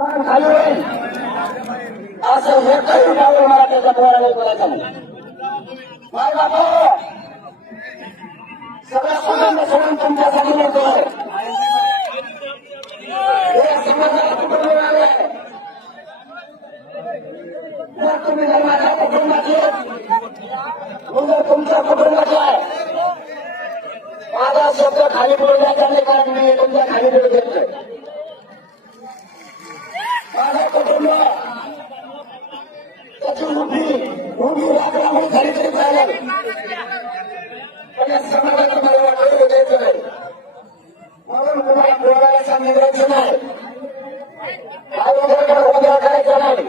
खाली होईल असं एकही पाऊल मला त्याच्या पोराने बोलायचं नाही. माय बापा सगळ्या कुटुंब सोडून तुमच्यासाठी येतोय. कुटुंब आले जर तुम्ही जर माझ्या कुटुंबाची म्हणजे तुमच्या कुटुंबाची आहे. माझा शब्द खाली पडू द्यायचा नाही कारण मी तुमच्या खाली पडू देतोय. माझं कुटुंब त्याची उभी राखल्यामुळे घरी तरी राहिलं पण या समाजाचं मला वाटलं द्यायचं नाही म्हणून कुणाला बोलायला सांगितलं नाही. उद्या करायचं नाही.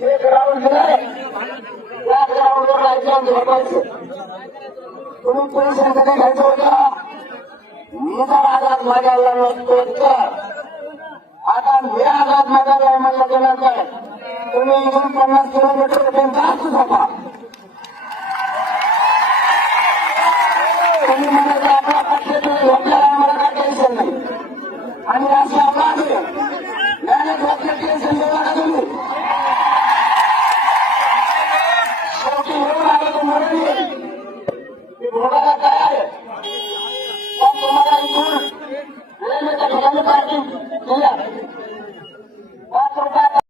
जे ग्राउंड दिलंय त्या ग्राउंडवर राहायचं झोपायचं. तुम्ही पोलिसांकडे घ्यायचं होतं. मी जर आघात मागायला नसतो तर आता मी आघात मागायला म्हणलं गेल्यानंतर तुम्ही इथून 50 किलोमीटर जास्त झोपा. तुम्ही म्हणायचं आपला पक्ष तुम्ही झोपल्याला आम्हाला काय टेन्शन नाही आणि अशी अपराध याने झोपलं टेन्शन देऊ नका तुम्ही. शेवटी येऊन आलं तर म्हणून येईल मी भोगायला तयार आहे. पण तुम्हाला इथून रेल्वेच्या ठिकाणी पार्किंग दिल्या ₹5